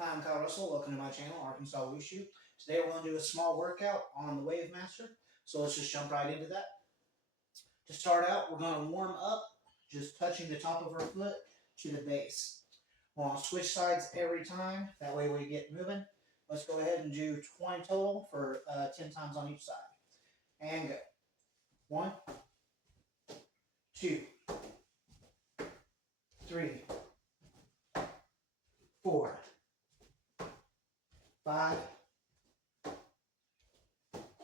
Hi, I'm Kyle Russell. Welcome to my channel, Arkansas Wushu. Today we're going to do a small workout on the Wave Master. So let's just jump right into that. To start out, we're going to warm up, just touching the top of our foot to the base. We're going to switch sides every time. That way we get moving. Let's go ahead and do 20 total for 10 times on each side. And go. 1, 2, 3, 4, 5,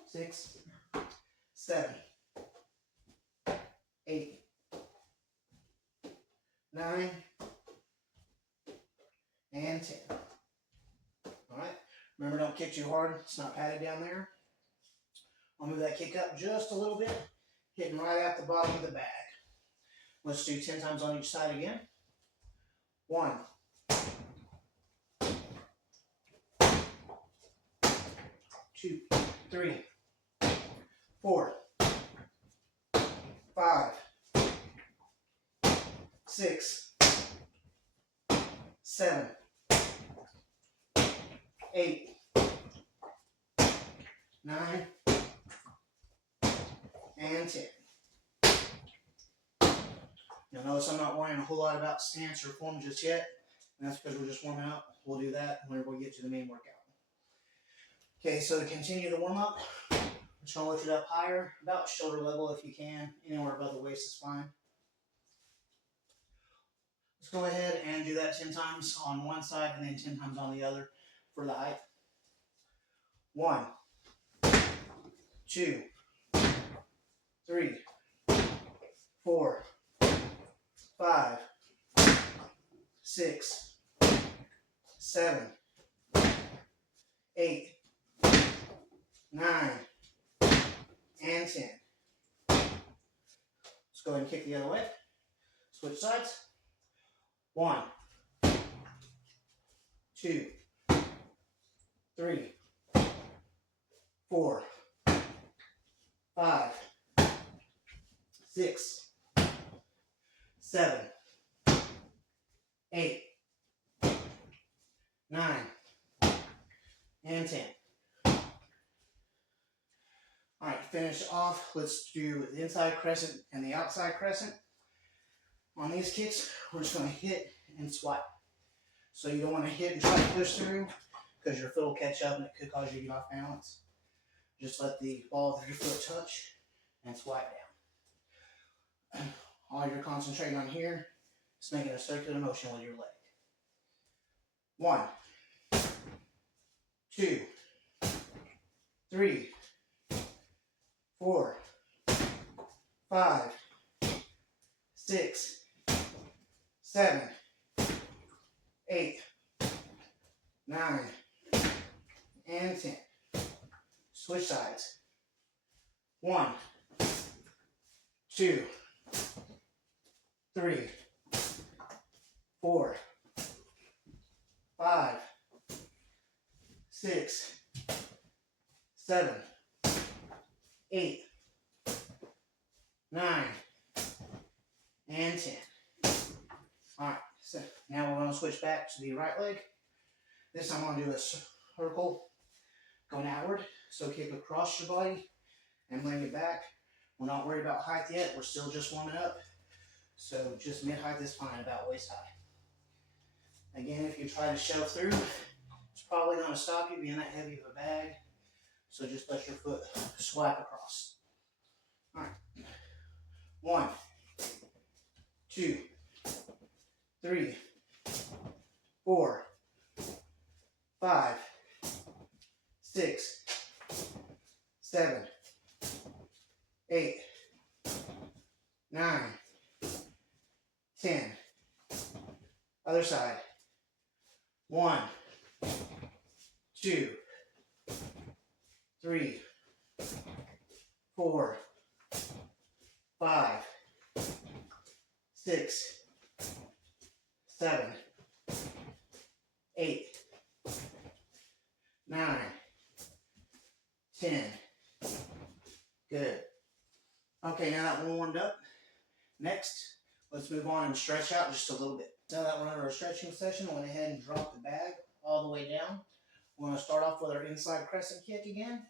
6, 7, 8, 9, and 10. Alright, remember don't kick too hard, it's not padded down there. I'll move that kick up just a little bit, hitting right at the bottom of the bag. Let's do 10 times on each side again. 1, 2, 3, 4, 5, 6, 7, 8, 9, and 10. You'll notice I'm not worrying a whole lot about stance or form just yet, and that's because we're just warming up. We'll do that whenever we get to the main workout. Okay, so to continue the warm up, I'm just going to lift it up higher, about shoulder level if you can. Anywhere above the waist is fine. Let's go ahead and do that 10 times on one side and then 10 times on the other for the height. 1, 2, 3, 4, 5, 6, 7, 8, 9, and 10. Let's go ahead and kick the other way. Switch sides. 1, 2, 3, 4, 5, 6, 7, 8, 9, and 10. All right, finish off. Let's do the inside crescent and the outside crescent. On these kicks, we're just going to hit and swipe. So you don't want to hit and try to push through because your foot will catch up and it could cause you to get off balance. Just let the ball of your foot touch and swipe down. All you're concentrating on here is making a circular motion with your leg. 1, 2, 3, 4, 5, 6, 7, 8, 9, and 10. Switch sides. 1, 2, 3, 4, 5, 6, 7, 8, 9, and 10. Alright, so now we're going to switch back to the right leg. This time I'm going to do a circle going outward. So kick across your body and bring it back. We're not worried about height yet. We're still just warming up. So just mid-height is fine, about waist high. Again, if you try to shove through, it's probably going to stop you being that heavy of a bag. So just let your foot swipe across. Alright. 1, 2, 3, 4, 5, 6, 7, 8, 9, 10. Other side. 1, 2, 3, 4, 5, 6, 7, 8, 9, 10. Good. Okay, now that we're warmed up, next, let's move on and stretch out just a little bit. Now that we're under our stretching session, I went ahead and dropped the bag all the way down. We're going to start off with our inside crescent kick again.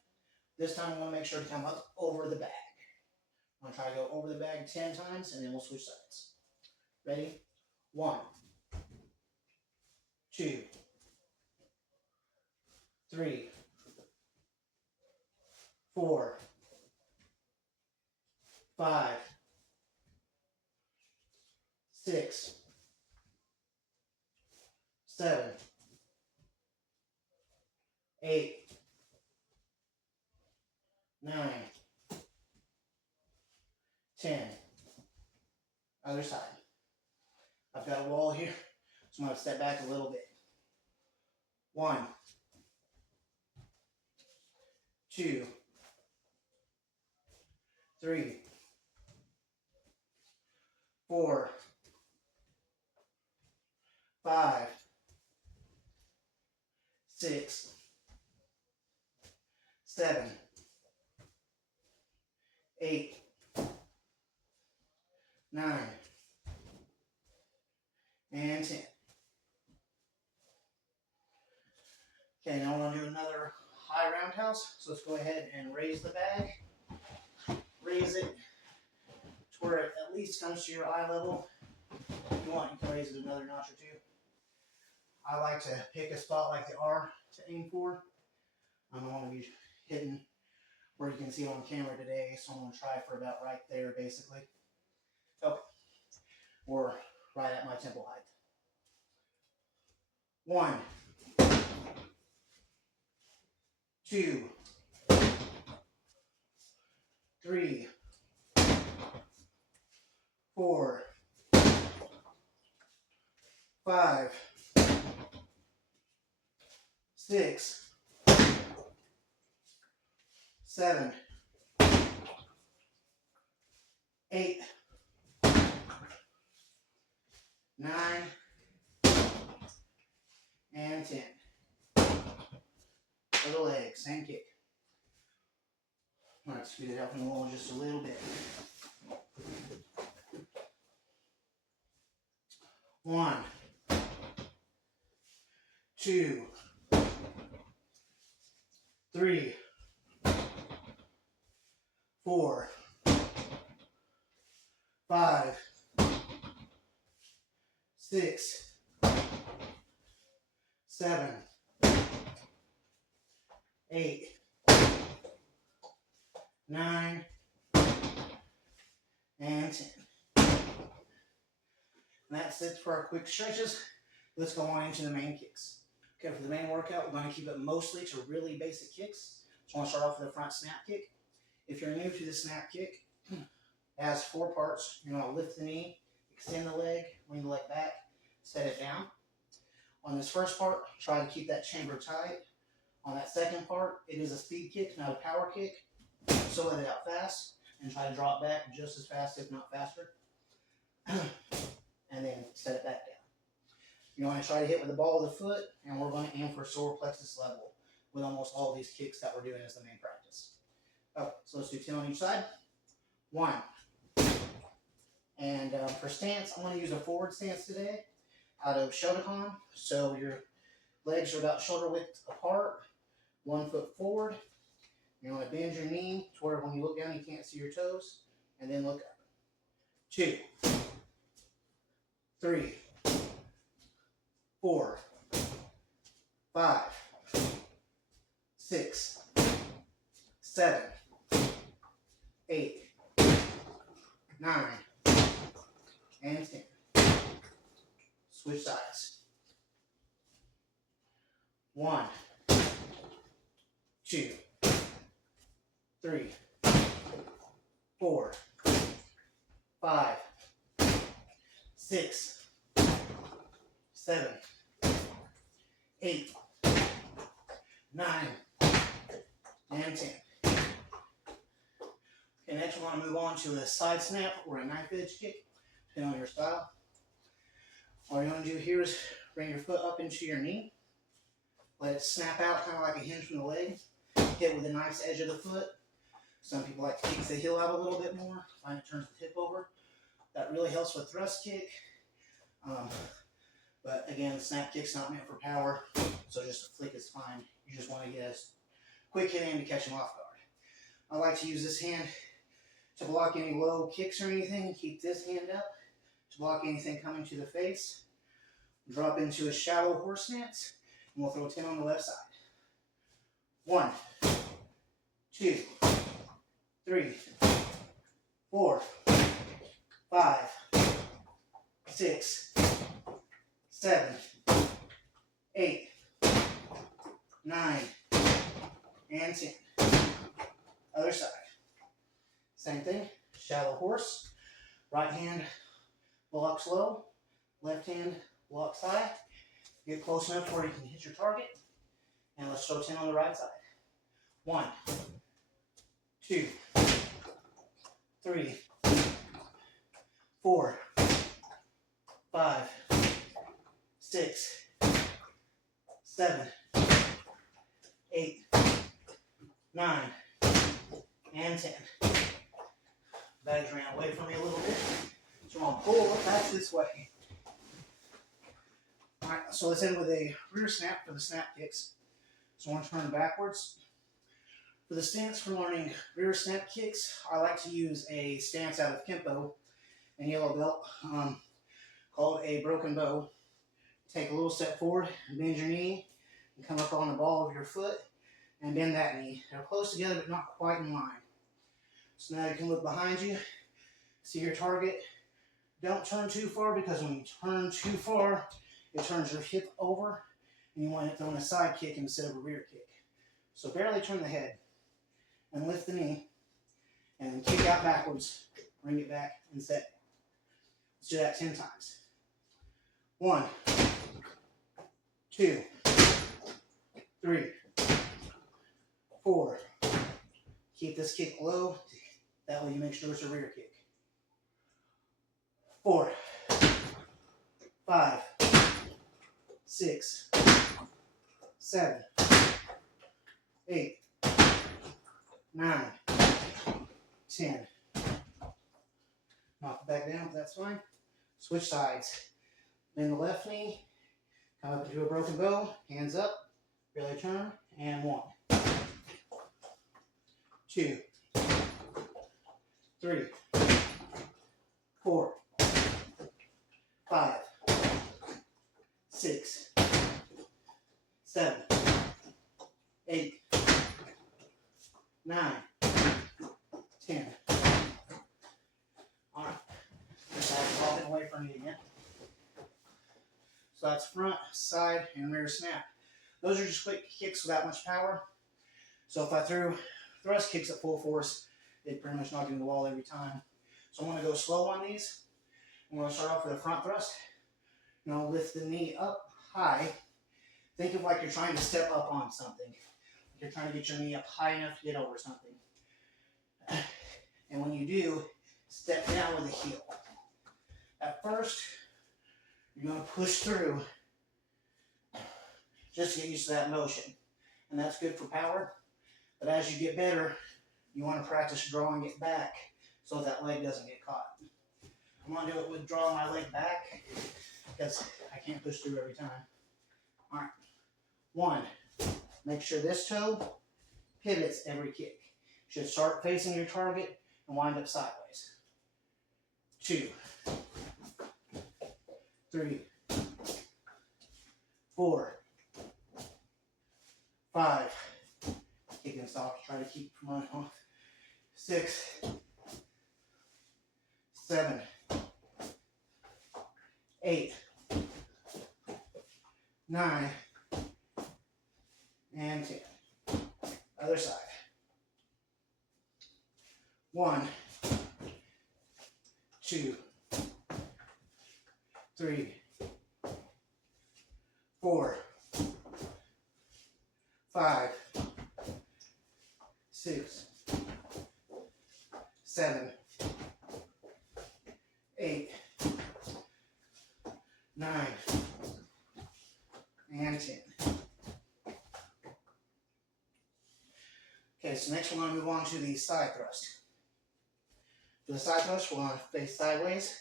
This time, I want to make sure to come up over the bag. I'm going to try to go over the bag 10 times, and then we'll switch sides. Ready? 1, 2, 3, 4, 5, 6, 7, 8, 9, 10. Other side. I've got a wall here, so I'm going to step back a little bit. 1, 2, 3, 4, 5, 6, 7, 8, 9, and 10. Okay, now we're going to do another high roundhouse. So let's go ahead and raise the bag. Raise it to where it at least comes to your eye level. If you want, you can raise it another notch or two. I like to pick a spot like the R to aim for. I don't want to be hitting where you can see it on camera today, so I'm going to try for about right there, basically. Okay. Or right at my temple height. 1, 2, 3, 4, 5, 6, 7, 8, 9, and 10. For the leg, same kick. All right, speed it up in the wall just a little bit. 1, 2, 3, 4, 5, 6, 7, 8, 9, and 10. And that's it for our quick stretches. Let's go on into the main kicks. Okay, for the main workout, we're going to keep it mostly to really basic kicks. So I want to start off with a front snap kick. If you're new to the snap kick, it has 4 parts. You're going to lift the knee, extend the leg, lean the leg back, set it down. On this first part, try to keep that chamber tight. On that second part, it is a speed kick, not a power kick. So let it out fast and try to drop back just as fast, if not faster. And then set it back down. You want to try to hit with the ball of the foot, and we're going to aim for solar plexus level with almost all of these kicks that we're doing as the main practice. Okay, so let's do 10 on each side. 1. And for stance, I'm going to use a forward stance today out of Shotokan. So your legs are about shoulder width apart, 1 foot forward. You want to bend your knee to where when you look down, you can't see your toes, and then look up. 2, 3, 4, 5, 6, 7, 8, 9, and 10. Switch sides. 1, 2, 3, 4, 5, 6, 7, 8, 9, and 10. Okay, next we're going to move on to a side snap or a knife edge kick, depending on your style. All you're going to do here is bring your foot up into your knee. Let it snap out kind of like a hinge from the leg. Hit with a nice edge of the foot. Some people like to kick the heel out a little bit more. Find it turns the hip over. That really helps with thrust kick. But again, the snap kick's not meant for power. so just a flick is fine. You just want to get a quick hit in to catch him off guard. I like to use this hand to block any low kicks or anything, and keep this hand up to block anything coming to the face. Drop into a shallow horse stance, and we'll throw 10 on the left side. 1, 2, 3, 4, 5, 6, 7, 8, 9, and 10. Other side. Same thing, shallow horse. Right hand blocks low, left hand blocks high. Get close enough where you can hit your target. And let's throw 10 on the right side. 1, 2, 3, 4, 5, 6, 7, 8, 9, and 10. Bags ran away from me a little bit. So I'm going to pull back this way. Alright, so let's end with a rear snap for the snap kicks. So I want to turn backwards. For the stance for learning rear snap kicks, I like to use a stance out of kenpo and yellow belt called a broken bow. Take a little step forward, bend your knee, and come up on the ball of your foot and bend that knee. They're close together but not quite in line. So now you can look behind you, see your target. Don't turn too far, because when you turn too far, it turns your hip over and you want to throw in a side kick instead of a rear kick. So barely turn the head and lift the knee and kick out backwards, bring it back and set. Let's do that 10 times. 1, 2, 3, 4. Keep this kick low. That way you make sure it's a rear kick. 4, 5, 6, 7, 8, 9, 10. Knock it back down, that's fine. Switch sides. Bend the left knee, come up into a broken bow, hands up, really turn, and 1, 2, 3, 4, 5, 6, 7, 8, 9, 10. All right, this side's walking away from you again. So that's front, side, and rear snap. Those are just quick kicks without much power. So if I threw thrust kicks at full force, they'd pretty much knock you in the wall every time. So I'm going to go slow on these. I'm going to start off with a front thrust. And I'll lift the knee up high. Think of like you're trying to step up on something. You're trying to get your knee up high enough to get over something. And when you do, step down with the heel. At first, you're going to push through just to get used to that motion. And that's good for power. But as you get better, you want to practice drawing it back so that leg doesn't get caught. I'm going to do it with drawing my leg back because I can't push through every time. All right. 1, make sure this toe pivots every kick. You should start facing your target and wind up sideways. 2, 3, 4, 5. Kick and stop. Try to keep from running off. 6, 7, 8, 9, and 10. Other side. 1, 2, 3, 4, 5, 6, 7, 8, 9, and 10. Okay, so next we're going to move on to the side thrust. For the side thrust, we're going to face sideways,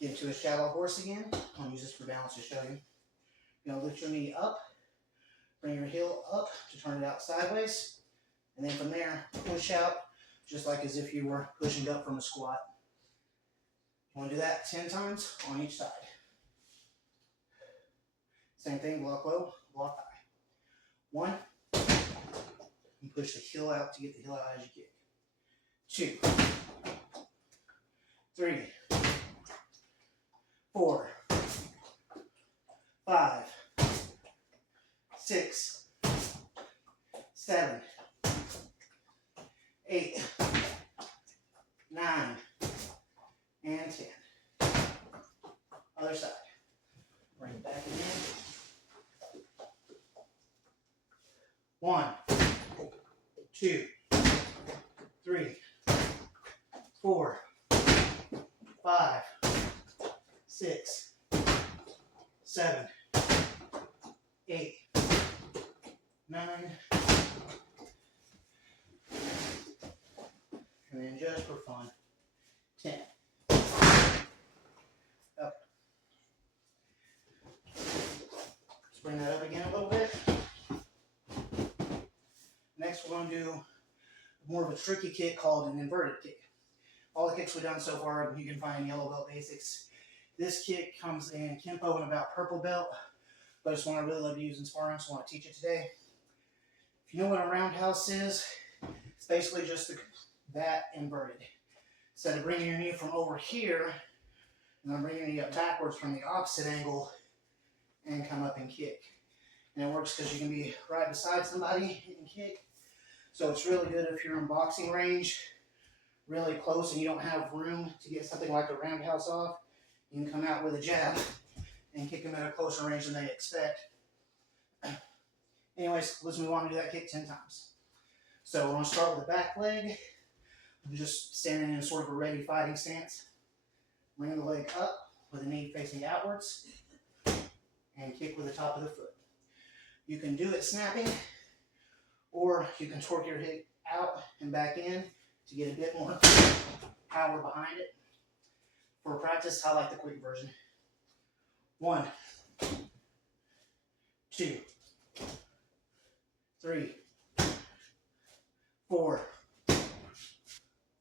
get into a shallow horse again. I'm going to use this for balance to show you. You're going to lift your knee up, Bring your heel up to turn it out sideways. And then from there, push out, just like as if you were pushing up from a squat. You want to do that 10 times on each side. Same thing, block low, block high. 1, and push the heel out to get the heel out as you kick. 2, 3, 4, 5, 6, 7, 8, 9, and 10. Other side. Bring it back again. 1, 2, 3, 4, 5, 6, 7, 8, 9, and then just for fun, 10. Up. Let's bring that up again a little bit. Next, we're going to do more of a tricky kick called an inverted kick. All the kicks we've done so far, you can find in Yellow Belt Basics. This kick comes in kenpo and about purple belt, but it's one I really love to use in sparring, so I want to teach it today. If you know what a roundhouse is, it's basically just that inverted. Instead of bringing your knee from over here, and I'm bringing your knee up backwards from the opposite angle and come up and kick. And it works because you can be right beside somebody and kick. So it's really good if you're in boxing range, really close, and you don't have room to get something like a roundhouse off. You can come out with a jab and kick them at a closer range than they expect. Anyways, let's move on to do that kick 10 times. So we're going to start with the back leg. I'm just standing in sort of a ready fighting stance. Bring the leg up with the knee facing outwards and kick with the top of the foot. You can do it snapping, or you can torque your hip out and back in to get a bit more power behind it. For practice, I like the quick version. 1, 2, 3, 4,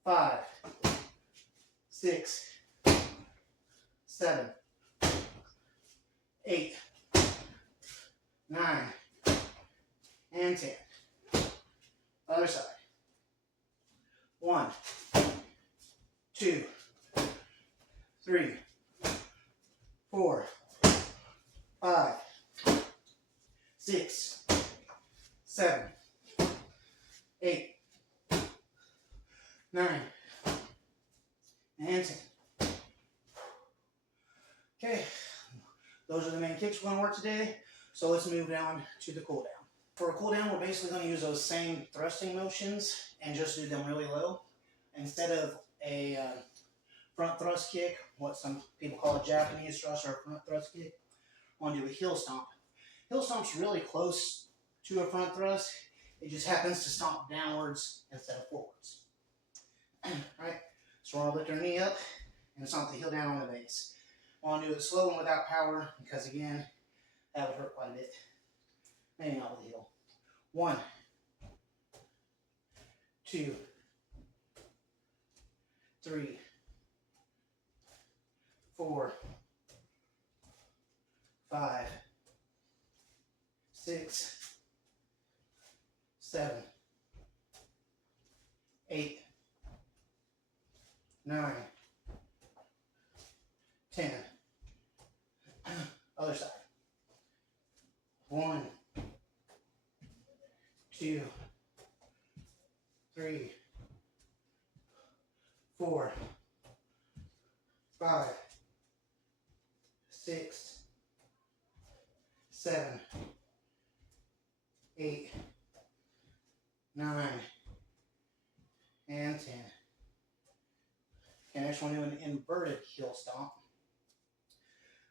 5, 6, 7, 8, 9, and 10. Other side. 1, 2, 3, 4, 5, 6, 7, 8, 9, and 10. Okay, those are the main kicks we're going to work today. So let's move down to the cool down. For a cool down, we're basically going to use those same thrusting motions and just do them really low. Instead of a front thrust kick, what some people call a Japanese thrust or a front thrust kick, I want to do a heel stomp. Heel stomp's really close to a front thrust. It just happens to stomp downwards instead of forwards. Right? So we're going to lift our knee up and stomp the heel down on the base. I want to do it slow and without power because, again, that would hurt quite a bit. Maybe not with the heel. 1, 2, 3, 4, 5, 6, 7, 8, 9, 10. Other side. 1, 2, 3, 4, 5, 6, 7, 8, 9, and 10. Okay, next one, do an inverted heel stomp.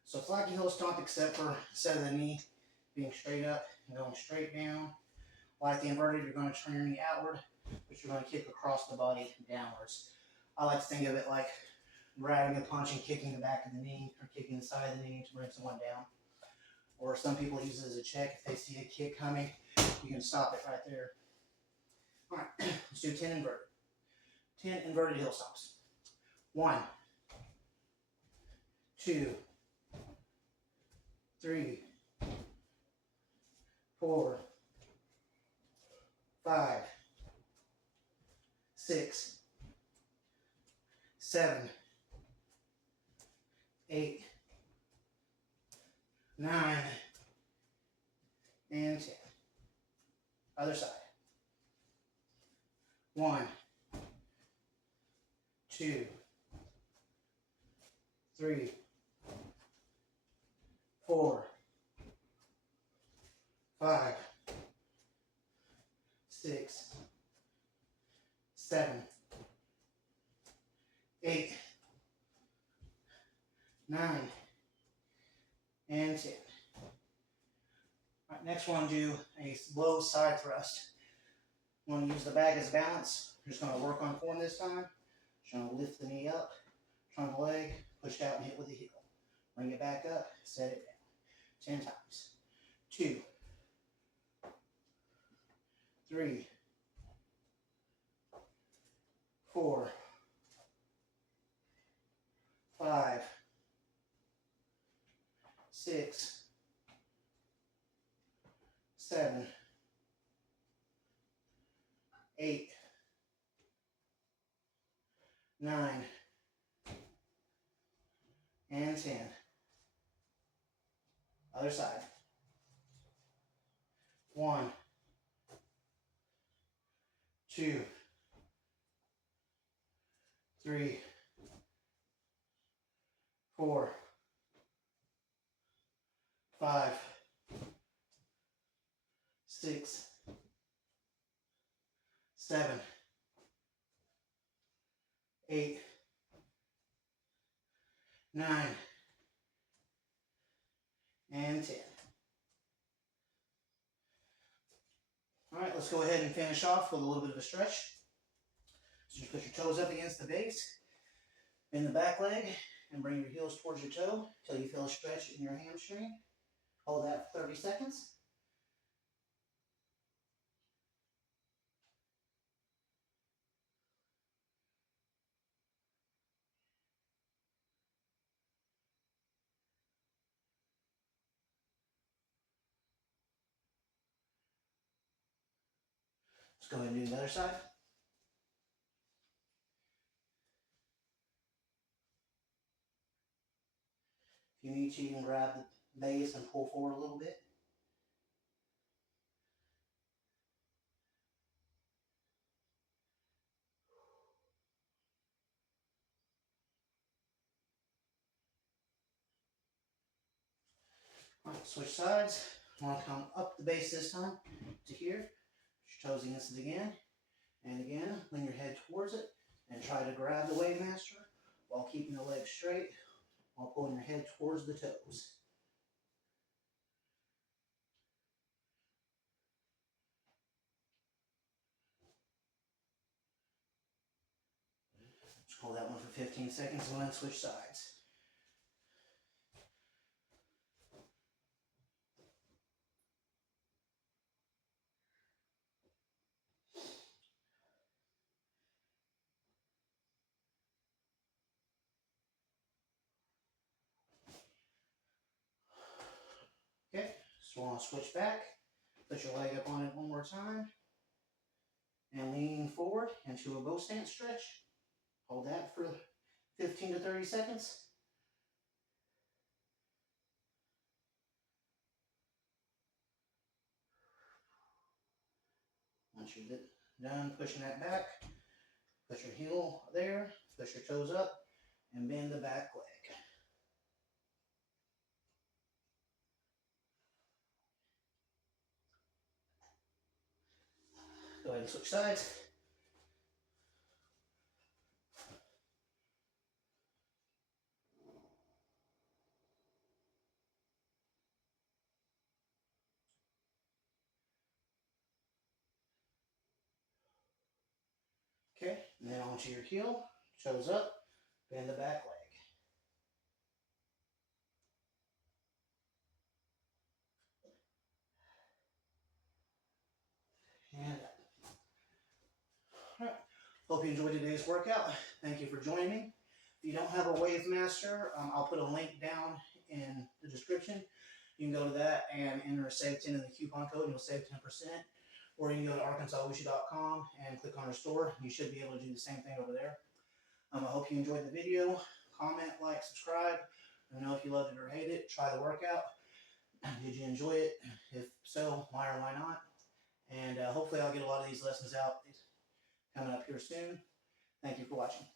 So it's like a heel stomp except for instead of the knee being straight up and going straight down. Like the inverted, you're going to turn your knee outward, but you're going to kick across the body downwards. I like to think of it like grabbing a punch and kicking the back of the knee or kicking the side of the knee to bring someone down. Or some people use it as a check. If they see a kick coming, you can stop it right there. All right, let's do 10 inverted. 10 inverted heel stomps. 1, 2, 3, 4, 5, 6, 7, 8, 9, and 10. Other side. 1, 2, 3, 4, 5, 6, 7, 8, 9, and 10. All right, next one, do a low side thrust. You want to use the bag as balance. You're just going to work on form this time. Just going to lift the knee up, trunk the leg, push out and hit with the heel. Bring it back up, set it down. 10 times. 2, 3, 4, 5, 6, 7, 8, 9, and 10. Other side. 1, 2, 3, 4, 5, 6, 7, 8, 9, and 10. All right, let's go ahead and finish off with a little bit of a stretch. So just put your toes up against the base, bend the back leg, and bring your heels towards your toe until you feel a stretch in your hamstring. Hold that for 30 seconds. Let's go ahead and do the other side. If you need to, you can grab the base and pull forward a little bit. All right, switch sides. I want to come up the base this time to here. Put your toes against it again. And again, bring your head towards it and try to grab the wave master while keeping the legs straight, while pulling your head towards the toes. Just hold that one for 15 seconds and then switch sides. Okay, so want to switch back. Put your leg up on it one more time. And lean forward into a bow stance stretch. Hold that for 15 to 30 seconds. Once you're done pushing that back, put your heel there, push your toes up, and bend the back leg. Go ahead and switch sides. Okay, and then onto your heel, toes up, bend the back leg. hope you enjoyed today's workout. Thank you for joining me. If you don't have a Wave Master, I'll put a link down in the description. You can go to that and enter save 10 in the coupon code and you'll save 10%. Or you can go to arkansaswushu.com and click on our store. You should be able to do the same thing over there. I hope you enjoyed the video. Comment, like, subscribe. Let me know if you loved it or hate it. Try the workout. Did you enjoy it? If so, why or why not? And hopefully I'll get a lot of these lessons out coming up here soon. Thank you for watching.